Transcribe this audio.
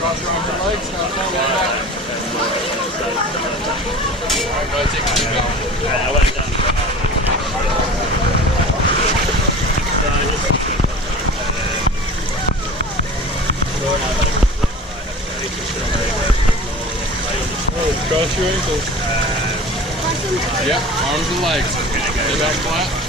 Cross your arms and legs. Now fall back. Alright, go ahead, take a deep out. I went down. Cross your ankles. Yep, arms and legs. Stay back flat.